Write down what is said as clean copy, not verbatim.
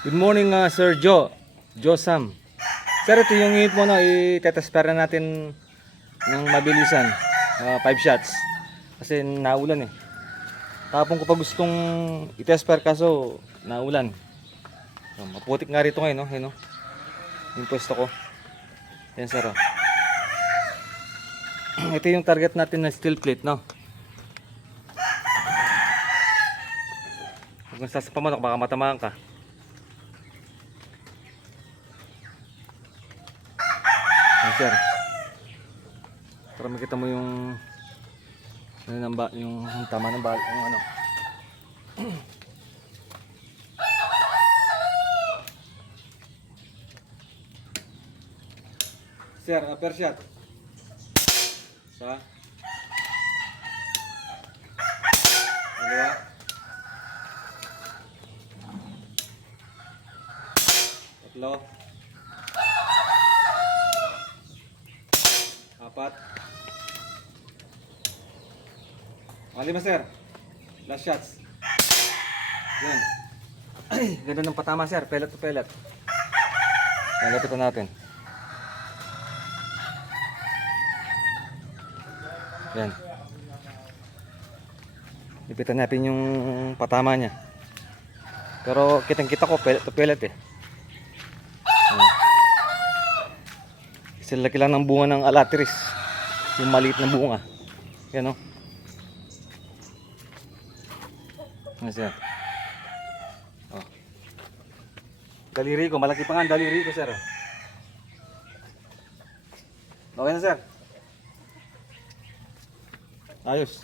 Good morning, Sir Sam. Sir, ito yung unit mo, no? I-tetesper na natin ng mabilisan. 5 shots. Kasi naulan eh. Tapon ko pa gustong i-testper kaso naulan. So, maputik nga rito ngayon, no? Yan, no? Yung pwesto ko. Yan, sir. Oh. Ito yung target natin na steel plate, no? Huwag kang sasapaman, baka matamaan ka. Yan, sir. Para makita mo yung yung tama ng bal, yung ano. Sir, upper shot. Isa. Dalawa. Tatlo. Apat. Lima, sir. Last shots. Yan. Ay, ganda ng patama, sir. Pellet to pellet. Lapitan natin. Yan. Lapitan natin yung patama niya. Pero kitang-kita ko pellet to pellet eh. Yan. Kasi laki lang ng bunga ng alatiris. Yung maliit na bunga. Yan o. Ano siya? Oh. Daliri ko, malaki pa nga ang daliri ko, sir. Okay na, sir. Ayos.